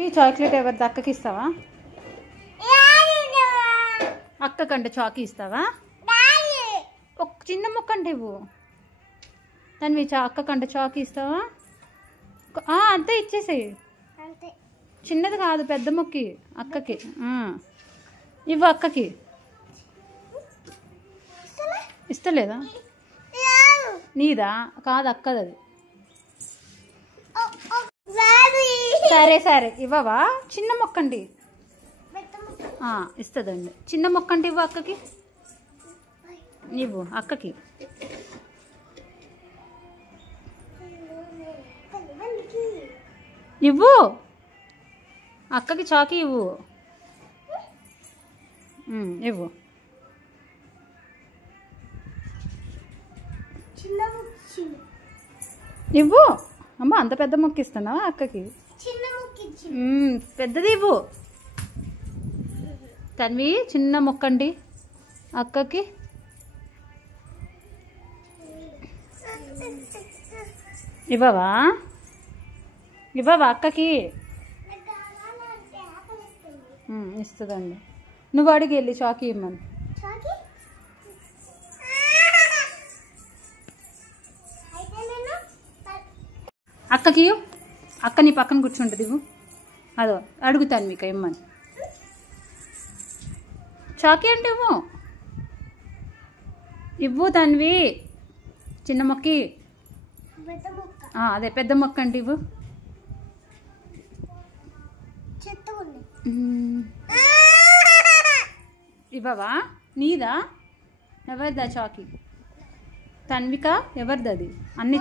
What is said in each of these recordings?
ఈ చాక్లెట్ ఎవరిది? అక్కకి ఇస్తావా? అక్కకంటే చాకీ ఇస్తావా? ఒక చిన్న ముక్క అంటే ఇవ్వు. దాన్ని అక్కకంటే చాకీ ఇస్తావా? అంతే ఇచ్చేసేయి. చిన్నది కాదు, పెద్ద ముక్కి అక్కకి ఇవ్వు. అక్కకి ఇస్తలేదా? నీదా కాదు, అక్కది అది. సరే సరే ఇవ్వవా? చిన్న మొక్కండి ఇస్తుందండి. చిన్న మొక్కండి ఇవ్వు అక్కకి. ఇవ్వు అక్కకి. ఇవ్వు అక్కకి చాకీ ఇవ్వు. ఇవ్వు. ఇవ్వు. అమ్మ అంత పెద్ద మొక్క ఇస్తున్నావా అక్కకి? పెద్దది ఇవ్వు. తన్వి చిన్న మొక్కండి అక్కకి. ఇవ్వవా? ఇవ్వవా అక్కకి? ఇస్తుందండి. నువ్వు అడిగి వెళ్ళి చాకీ ఇమ్మని. అక్కకి అక్క నీ పక్కన కూర్చుంటుంది. ఇవ్వు. అదో అడుగుతాను మీకు ఇమ్మని. చాకీ అంటే ఇవ్వు. ఇవ్వు తన్వి. చిన్న మొక్కి అదే పెద్ద మొక్క అంటే ఇవ్వు. ఇవ్వవా? నీదా? ఎవరిదా చాకీ? తన్విక ఎవరిది అది? అన్ని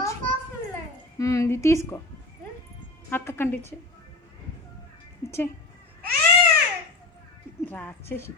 ఇది తీసుకో. అక్కకండి ఇచ్చే రాచేసి.